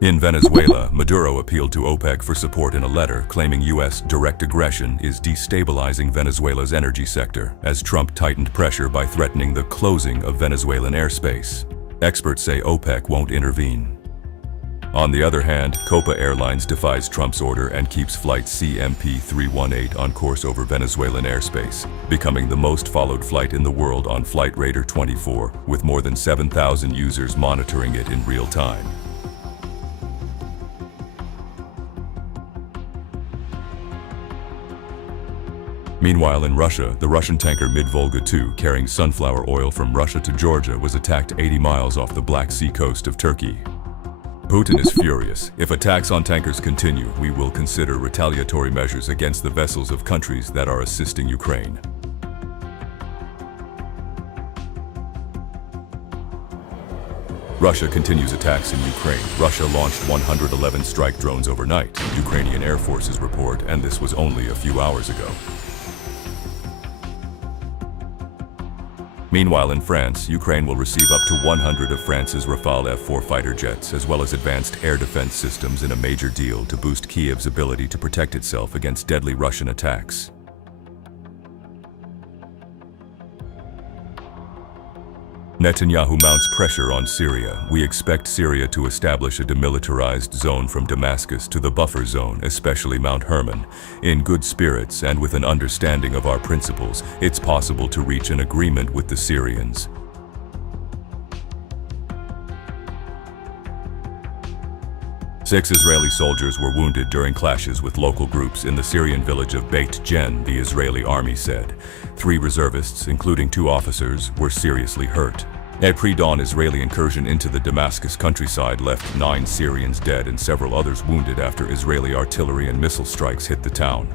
In Venezuela, Maduro appealed to OPEC for support in a letter claiming U.S. direct aggression is destabilizing Venezuela's energy sector, as Trump tightened pressure by threatening the closing of Venezuelan airspace. Experts say OPEC won't intervene. On the other hand, Copa Airlines defies Trump's order and keeps flight CMP318 on course over Venezuelan airspace, becoming the most followed flight in the world on Flightradar 24, with more than 7,000 users monitoring it in real time. Meanwhile, in Russia, the Russian tanker Mid-Volga II, carrying sunflower oil from Russia to Georgia, was attacked 80 miles off the Black Sea coast of Turkey. Putin is furious. If attacks on tankers continue, we will consider retaliatory measures against the vessels of countries that are assisting Ukraine. Russia continues attacks in Ukraine. Russia launched 111 strike drones overnight, Ukrainian Air Forces report, and this was only a few hours ago. Meanwhile, in France, Ukraine will receive up to 100 of France's Rafale F-4 fighter jets, as well as advanced air defense systems in a major deal to boost Kiev's ability to protect itself against deadly Russian attacks. Netanyahu mounts pressure on Syria. We expect Syria to establish a demilitarized zone from Damascus to the buffer zone, especially Mount Hermon. In good spirits and with an understanding of our principles, it's possible to reach an agreement with the Syrians. Six Israeli soldiers were wounded during clashes with local groups in the Syrian village of Beit Jen, the Israeli army said. 3 reservists, including 2 officers, were seriously hurt. A pre-dawn Israeli incursion into the Damascus countryside left 9 Syrians dead and several others wounded after Israeli artillery and missile strikes hit the town.